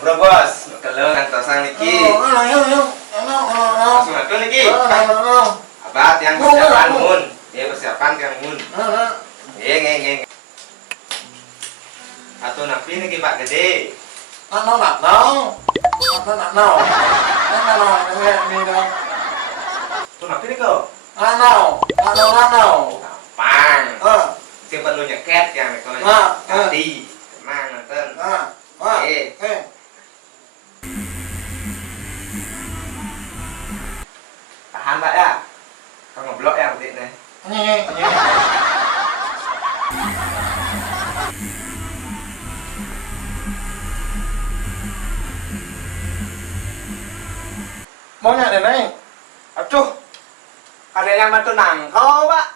Bro bos, kalau kantor sang niki, sudah tuh niki. Abad yang persiapan mun, dia persiapan yang mun. Ngeng. Atau napi niki Pak Gede. Tuh napi nih kau. Gampang. Si perlu nyeket yang kalau tadi. Tenang nonton. Tahan Pak ya. Kau ngeblok ya nanti nih. Mau nyari nih? Aduh, ada yang mau tenang kau Pak.